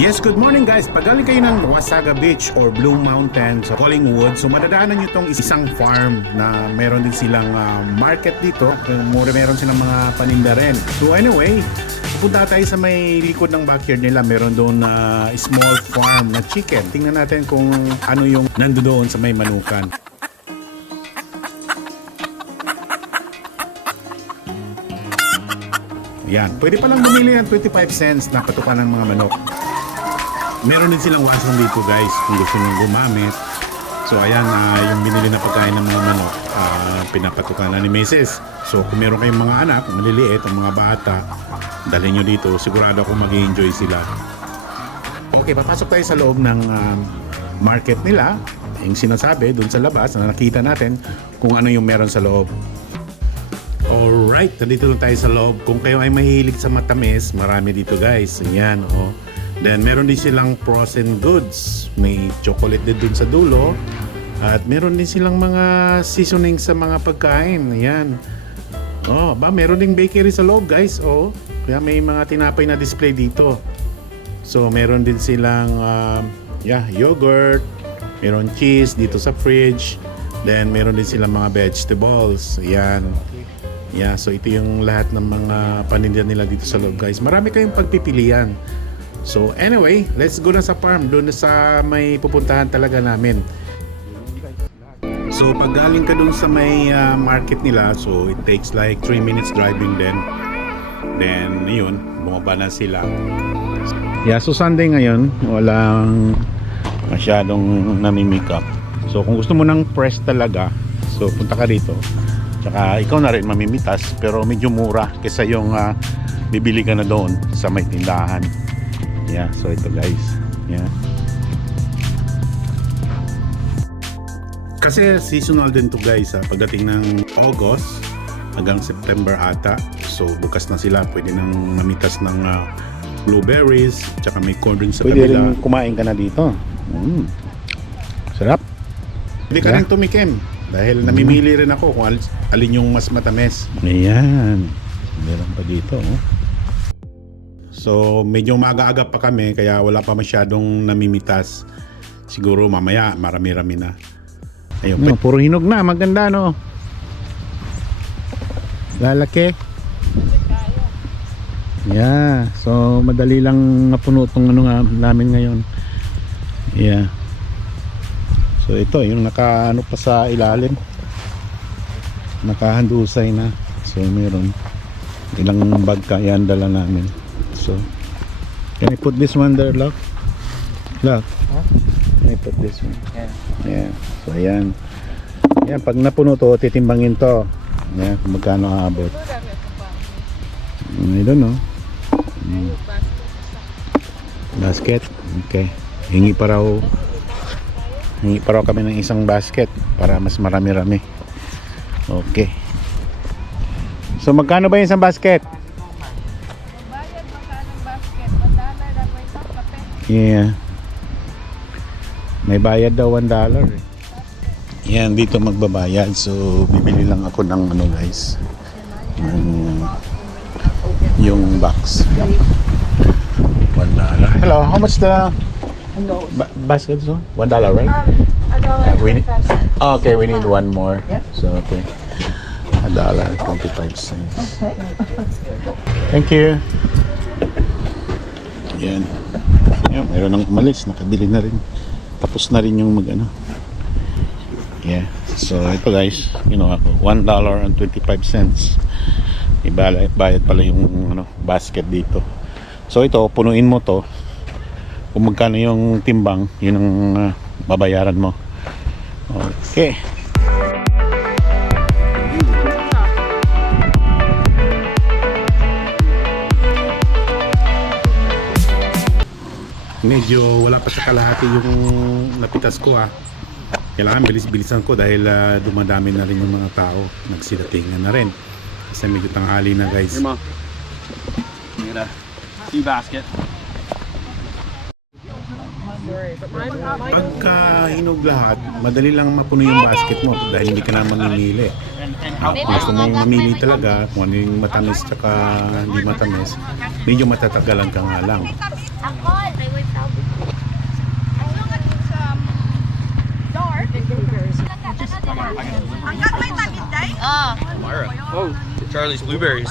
Yes, good morning guys. Pag galing kayo ng Wasaga Beach or Blue Mountain sa Collingwood, so madadaanan nyo itong isang farm na meron din silang ah, market dito. Mura meron silang mga paninda rin. So anyway, pupunta tayo sa may likod ng backyard nila. Meron doon na small farm na chicken. Tingnan natin kung ano yung nando doon sa may manukan. Yan. Pwede palang bumili ng 25 cents na patukan ng mga manok. Meron din silang washroom dito guys kung gusto nyo gumamit. So ayan, ah, yung binili na pagkain ng mga manok, ah, pinapatukan na ni Mrs. So kung meron kayong mga anak, maliliit, ang mga bata, dalhin nyo dito. Sigurado ako mag enjoy sila. Okay, papasok tayo sa loob ng ah, market nila. Yung sinasabi doon sa labas na nakita natin kung ano yung meron sa loob. Alright, nandito na tayo sa loob. Kung kayo ay mahilig sa matamis, marami dito guys. Ayan, oh. Then, meron din silang frozen goods. May chocolate din dun sa dulo. At meron din silang mga seasoning sa mga pagkain. Ayan. Oh, ba, meron ding bakery sa loob guys. Oh, kaya may mga tinapay na display dito. So, meron din silang um, yeah, yogurt, meron cheese dito sa fridge. Then, meron din silang mga vegetables. Ayan. Yeah, so ito yung lahat ng mga paninda nila dito sa loob guys. Marami kayong pagpipilian. So anyway, let's go na sa farm. Doon sa may pupuntahan talaga namin. So pag galing ka doon sa may ah, market nila, so it takes like 3 minutes driving then. Then yun, bumaba na sila. Yeah, so Sunday ngayon, walang masyadong nami-make. So kung gusto mo ng fresh talaga, so punta ka dito. Tsaka ikaw na rin mamimitas pero medyo mura kaysa yung ah, bibili ka na doon sa may tindahan. Yeah, so ito guys. Yeah. Kasi seasonal din to guys ha, pagdating ng August hanggang September ata. So bukas na sila, pwede nang mamitas ng ah, blueberries, tsaka may corn drinks sa Pwede kabila. rin kumain ka na dito. Mm. Sarap. Pwede ka Yeah. rin tumikim dahil namimili rin ako kung al- alin yung mas matamis. Ayan. Meron pa dito. Oh. So medyo maaga-aga pa kami kaya wala pa masyadong namimitas. Siguro mamaya marami-rami na. Ayun, No, puro hinog na. Maganda no. Lalaki. Yeah. So madali lang napuno tong ano nga namin ngayon. Yeah. So ito yung naka ano pa sa ilalim. Nakahandusay na. So meron ilang bag ka yan dala namin. So can I put this one there, love? Love. Can I put this one? Yeah. Yeah. So ayan. Ayan, pag napuno to, titimbangin to. Ayan, kung magkano aabot. Mm, I don't know. Mm. Basket? Okay. Hingi pa raw hingi pa raw kami ng isang basket para mas marami-rami. Okay. So magkano ba yung isang basket? Yeah. May bayad daw 1 dollar. eh. Yan, dito magbabayad. So, bibili lang ako ng ano guys. Yung, yung box. 1 dollar. Hello, how much the ba- basket? So? 1 dollar, right? Um, we need, oh, okay, we need one more. So, okay. A dollar, 25 cents. Thank you. Yan. Yan, meron nang umalis. Nakabili na rin. Tapos na rin yung mag ano. Yeah. So, ito guys, you know ako, 1 dollar and 25 cents. Ibala, bayad pala yung ano, basket dito. So, ito, punuin mo to. Kung magkano yung timbang, yun ang ah, babayaran mo. Okay. Medyo wala pa sa kalahati yung napitas ko ha. Kailangan bilis-bilisan ko dahil ah, dumadami na rin yung mga tao. Nagsidatingan na rin. Kasi medyo tanghali na guys. Here, Mom. You got a sea basket. Pagka hinog lahat, madali lang mapuno yung basket mo dahil hindi ka na mamimili. Kung gusto mong mamili talaga kung ano yung matamis tsaka hindi matamis, medyo matatagalan ka nga lang. Ako, Oh, Charlie's blueberries.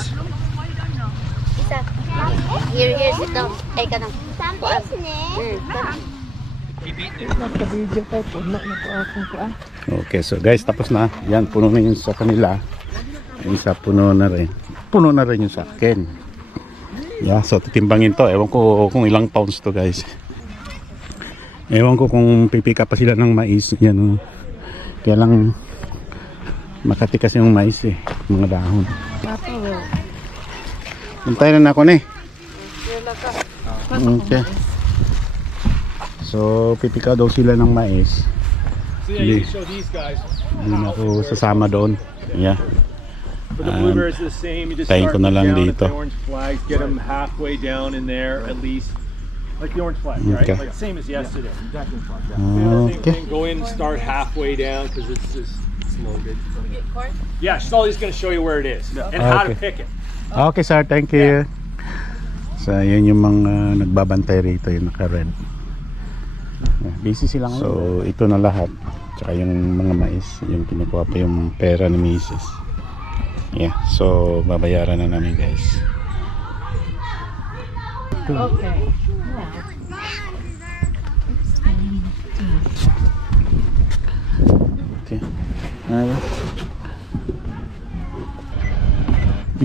Isa. Here, here's it down. Ay, ka nang. Tampis ne. Nagka-video kay puno na po akong kuan. Okay, so guys, tapos na. Yan, puno na yung sa kanila. Yung isa puno na rin. Puno na rin yung sa akin. Yeah, so titimbangin to. Ewan ko kung ilang pounds to guys. Ewan ko kung pipika pa sila ng mais. Yan, oh. Kaya lang makati kasi yung mais eh. Mga dahon. Puntayin na ako ni. Wala ka. Okay. So, pipika daw sila ng mais. Yeah, guys. Hindi na ako sasama doon. Yeah. But the Um, blueberries are the same. You just tayin start ko na lang dito. the orange flags, get them halfway down in there at least. Like the orange flag, right? Okay. Like same as yesterday. Same Okay. Go in, start halfway down because it's just loaded. Yeah, she's always going to show you where it is and how to Okay. pick it. Okay sir, thank you. So, yun yung mga nagbabantay rito, yung naka-red. Yeah, busy sila ngayon. So, ito na lahat. Tsaka yung mga mais, yung kinukuha pa yung pera ni Mrs. Yeah, so babayaran na namin guys. Okay. Okay. You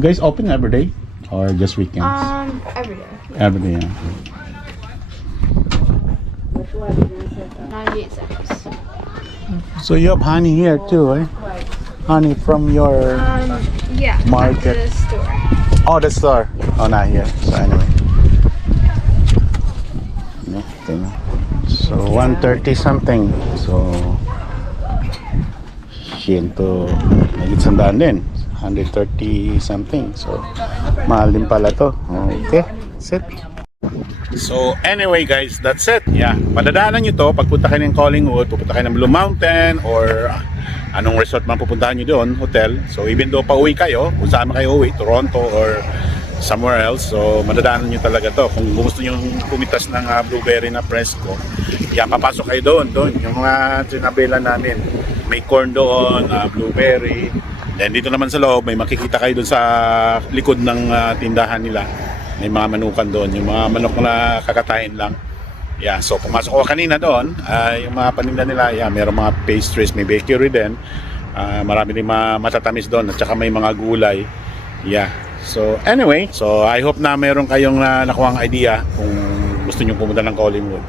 guys open every day? Or just weekends? Um, every day. every day, yeah. 98 seconds. So you have honey here too, eh? Honey from your Um, yeah. Market. The store. oh the store. Oh not here. So anyway. Okay. So 130 something. So Siento Higit sandaan din 130 something So Mahal din pala to Okay Set So anyway guys, that's it. Yeah, padadaanan nyo to pagpunta kayo ng Collingwood, pupunta kayo ng Blue Mountain or ah, anong resort man pupuntahan nyo doon, hotel. So even though pa uwi kayo, kung saan kayo uwi, Toronto or somewhere else, so madadaanan nyo talaga to. Kung gusto nyo pumitas ng ah, blueberry na fresco, yeah, papasok kayo doon, doon. Yung mga sinabela namin, may corn doon, ah, blueberry. Then dito naman sa loob, may makikita kayo doon sa likod ng ah, tindahan nila may mga manukan doon, yung mga manok na kakatayin lang. Yeah, so pumasok ko kanina doon, ah, yung mga paninda nila, yeah, mayroong mga pastries, may bakery din. Ah, marami din mga matatamis doon at saka may mga gulay. Yeah. So anyway, so I hope na meron kayong na nakuhang idea kung gusto niyo pumunta ng Collingwood.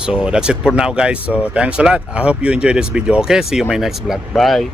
So that's it for now guys. So thanks a lot. I hope you enjoyed this video. Okay, see you my next vlog. Bye.